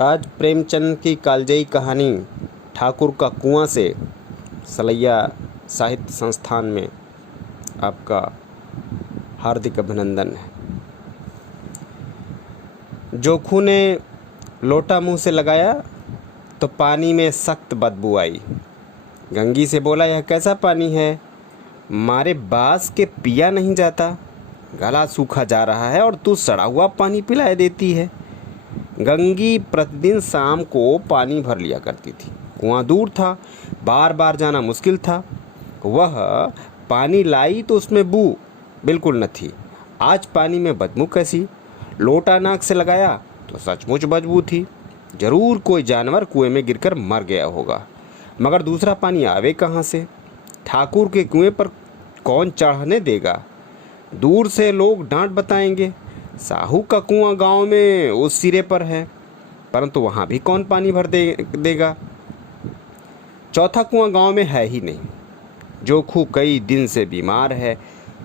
आज प्रेमचंद की कालजयी कहानी ठाकुर का कुआं से सलैया साहित्य संस्थान में आपका हार्दिक अभिनंदन है। जोखू ने लोटा मुंह से लगाया तो पानी में सख्त बदबू आई। गंगी से बोला, यह कैसा पानी है? मारे बास के पिया नहीं जाता, गला सूखा जा रहा है और तू सड़ा हुआ पानी पिलाए देती है। गंगी प्रतिदिन शाम को पानी भर लिया करती थी। कुआं दूर था, बार बार जाना मुश्किल था। वह पानी लाई तो उसमें बू बिल्कुल न थी। आज पानी में बदबू कैसी? लोटा नाक से लगाया तो सचमुच बदबू थी। जरूर कोई जानवर कुएं में गिरकर मर गया होगा, मगर दूसरा पानी आवे कहाँ से? ठाकुर के कुएं पर कौन चढ़ने देगा? दूर से लोग डांट बताएंगे, साहू का कुआं गांव में उस सिरे पर है, परंतु वहां भी कौन पानी भर देगा? चौथा कुआं गांव में है ही नहीं। जोखू कई दिन से बीमार है।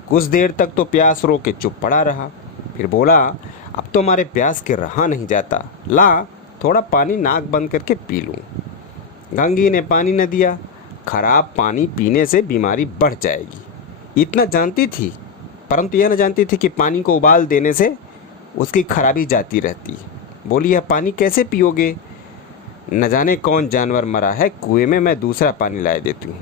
कुछ देर तक तो प्यास रो के चुप पड़ा रहा, फिर बोला, अब तो हमारे प्यास के रहा नहीं जाता, ला थोड़ा पानी नाक बंद करके पी लूं। गंगी ने पानी न दिया। खराब पानी पीने से बीमारी बढ़ जाएगी, इतना जानती थी, परंतु यह न जानती थी कि पानी को उबाल देने से उसकी खराबी जाती रहती। बोली, यह पानी कैसे पियोगे? न जाने कौन जानवर मरा है कुएं में, मैं दूसरा पानी लाए देती हूँ।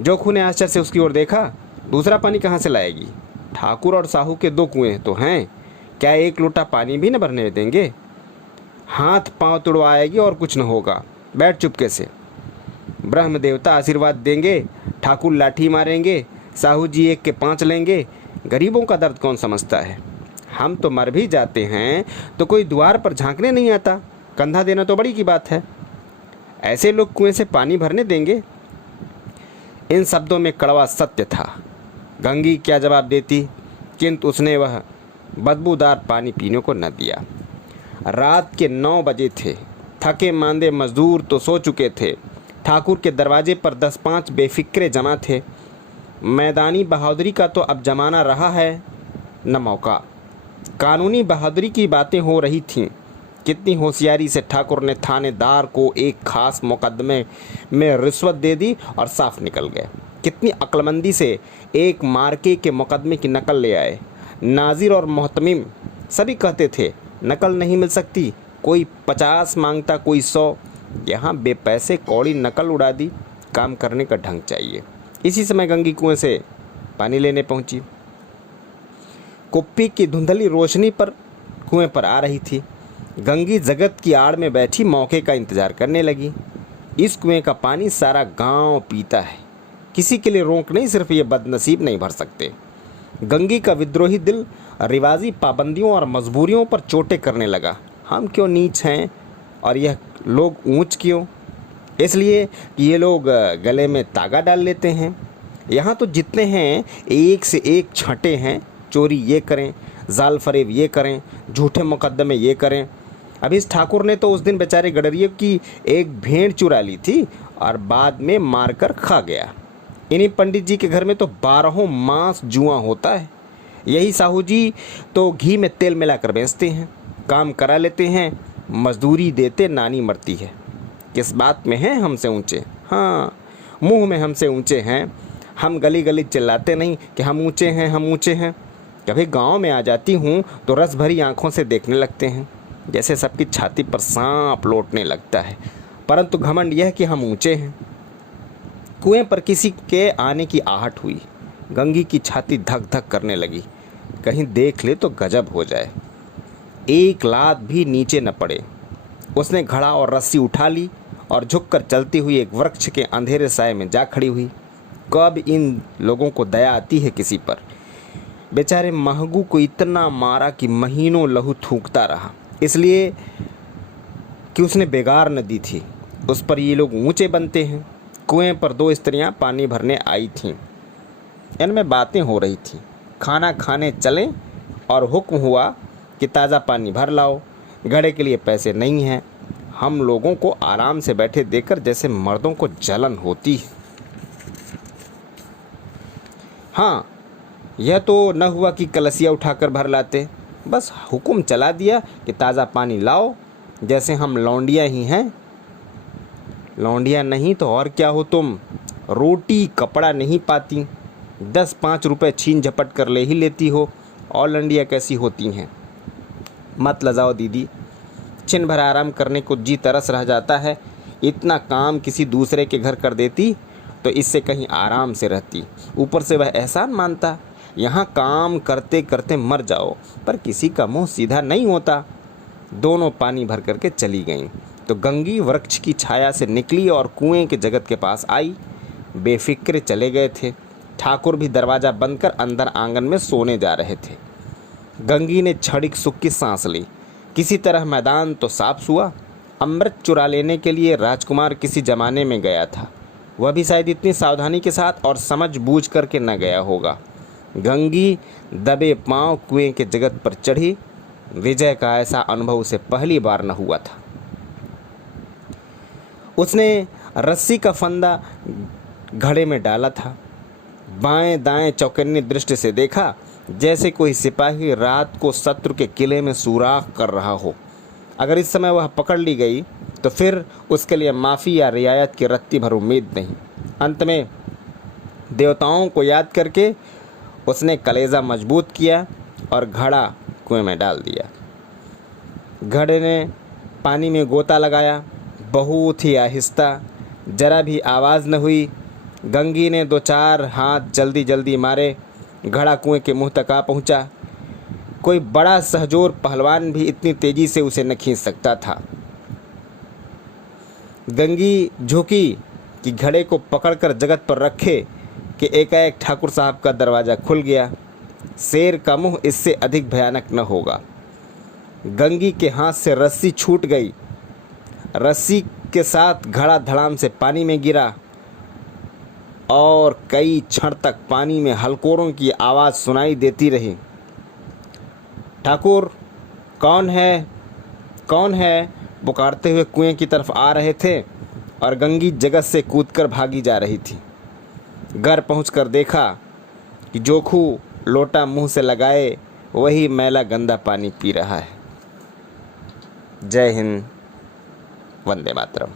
जोखू ने आश्चर्य से उसकी ओर देखा। दूसरा पानी कहाँ से लाएगी? ठाकुर और साहू के दो कुएं तो हैं, क्या एक लोटा पानी भी न भरने देंगे? हाथ पांव तुड़वाएगी और कुछ न होगा। बैठ चुपके से, ब्रह्म देवता आशीर्वाद देंगे, ठाकुर लाठी मारेंगे, साहू जी एक के 5 लेंगे। गरीबों का दर्द कौन समझता है? हम तो मर भी जाते हैं तो कोई द्वार पर झांकने नहीं आता, कंधा देना तो बड़ी की बात है। ऐसे लोग कुएं से पानी भरने देंगे? इन शब्दों में कड़वा सत्य था। गंगी क्या जवाब देती, किंतु उसने वह बदबूदार पानी पीने को न दिया। रात के 9 बजे थे। थके मांदे मजदूर तो सो चुके थे। ठाकुर के दरवाजे पर 10-5 बेफिक्रे जमा थे। मैदानी बहादुरी का तो अब जमाना रहा है न मौका। कानूनी बहादुरी की बातें हो रही थीं। कितनी होशियारी से ठाकुर ने थानेदार को एक खास मुकदमे में रिश्वत दे दी और साफ निकल गए। कितनी अक्लमंदी से एक मार्के के मुकदमे की नकल ले आए। नाजिर और मोहतमिम सभी कहते थे, नकल नहीं मिल सकती, कोई 50 मांगता, कोई 100। यहाँ बेपैसे कौड़ी नकल उड़ा दी। काम करने का ढंग चाहिए। इसी समय गंगी कुएं से पानी लेने पहुंची। कुप्पी की धुंधली रोशनी पर कुएं पर आ रही थी। गंगी जगत की आड़ में बैठी मौके का इंतजार करने लगी। इस कुएं का पानी सारा गांव पीता है, किसी के लिए रोक नहीं, सिर्फ ये बदनसीब नहीं भर सकते। गंगी का विद्रोही दिल रिवाजी पाबंदियों और मजबूरियों पर चोटें करने लगा। हम क्यों नीच हैं और यह लोग ऊंच क्यों? इसलिए कि ये लोग गले में तागा डाल लेते हैं। यहाँ तो जितने हैं एक से एक छंटे हैं। चोरी ये करें, जाल फरेब ये करें, झूठे मुकदमे ये करें। अब इस ठाकुर ने तो उस दिन बेचारे गडरिये की एक भेड़ चुरा ली थी और बाद में मारकर खा गया। इन्हीं पंडित जी के घर में तो 12 मास जुआ होता है। यही साहू जी तो घी में तेल मिलाकर बेचते हैं, काम करा लेते हैं, मजदूरी देते नानी मरती है। किस बात में हैं हमसे ऊंचे? हाँ, मुंह में हमसे ऊंचे हैं। हम गली गली चिल्लाते नहीं कि हम ऊंचे हैं, हम ऊंचे हैं। कभी गांव में आ जाती हूँ तो रस भरी आंखों से देखने लगते हैं, जैसे सबकी छाती पर सांप लौटने लगता है, परंतु घमंड यह कि हम ऊंचे हैं। कुएं पर किसी के आने की आहट हुई। गंगी की छाती धक धक करने लगी, कहीं देख ले तो गजब हो जाए। एक लात भी नीचे न पड़े। उसने घड़ा और रस्सी उठा ली और झुककर चलती हुई एक वृक्ष के अंधेरे साए में जा खड़ी हुई। कब इन लोगों को दया आती है किसी पर? बेचारे महगू को इतना मारा कि महीनों लहू थूकता रहा, इसलिए कि उसने बेगार न दी थी। उस पर ये लोग ऊंचे बनते हैं। कुएं पर 2 स्त्रियां पानी भरने आई थीं। इनमें बातें हो रही थीं। खाना खाने चलें और हुक्म हुआ कि ताज़ा पानी भर लाओ, घड़े के लिए पैसे नहीं हैं। हम लोगों को आराम से बैठे देखकर जैसे मर्दों को जलन होती है। हाँ, यह तो न हुआ कि कलसिया उठाकर भर लाते, बस हुक्म चला दिया कि ताज़ा पानी लाओ जैसे हम लौंडिया ही हैं। लौंडिया नहीं तो और क्या हो तुम, रोटी कपड़ा नहीं पाती, 10-5 रुपए छीन झपट कर ले ही लेती हो, और लौंडिया कैसी होती हैं। मत लजाओ दीदी, छिन भर आराम करने को जी तरस रह जाता है। इतना काम किसी दूसरे के घर कर देती तो इससे कहीं आराम से रहती। ऊपर से वह एहसान मानता, यहाँ काम करते करते मर जाओ, पर किसी का मुंह सीधा नहीं होता। दोनों पानी भर करके चली गईं तो गंगी वृक्ष की छाया से निकली और कुएं के जगत के पास आई। बेफिक्र चले गए थे। ठाकुर भी दरवाज़ा बंद कर अंदर आंगन में सोने जा रहे थे। गंगी ने क्षणिक सुख की सांस ली। किसी तरह मैदान तो साफ हुआ। अमृत चुरा लेने के लिए राजकुमार किसी जमाने में गया था, वह भी शायद इतनी सावधानी के साथ और समझ बूझ करके न गया होगा। गंगी दबे पांव कुएं के जगत पर चढ़ी। विजय का ऐसा अनुभव उसे पहली बार न हुआ था। उसने रस्सी का फंदा घड़े में डाला था। बाएं दाएं चौकन्नी दृष्टि से देखा, जैसे कोई सिपाही रात को शत्रु के किले में सुराख कर रहा हो। अगर इस समय वह पकड़ ली गई तो फिर उसके लिए माफ़ी या रियायत की रत्ती भर उम्मीद नहीं। अंत में देवताओं को याद करके उसने कलेजा मजबूत किया और घड़ा कुएं में डाल दिया। घड़े ने पानी में गोता लगाया, बहुत ही आहिस्ता, जरा भी आवाज़ न हुई। गंगी ने 2-4 हाथ जल्दी जल्दी मारे। घड़ा कुएं के मुंह तक आ पहुंचा। कोई बड़ा सहजोर पहलवान भी इतनी तेजी से उसे न खींच सकता था। गंगी झुकी कि घड़े को पकड़कर जगत पर रखे कि एकाएक ठाकुर साहब का दरवाज़ा खुल गया। शेर का मुंह इससे अधिक भयानक न होगा। गंगी के हाथ से रस्सी छूट गई। रस्सी के साथ घड़ा धड़ाम से पानी में गिरा और कई क्षण तक पानी में हलकोरों की आवाज़ सुनाई देती रही। ठाकुर, कौन है, कौन है, पुकारते हुए कुएं की तरफ आ रहे थे और गंगी जगत से कूदकर भागी जा रही थी। घर पहुंचकर देखा कि जोखू लोटा मुंह से लगाए वही मैला गंदा पानी पी रहा है। जय हिंद, वंदे मातरम।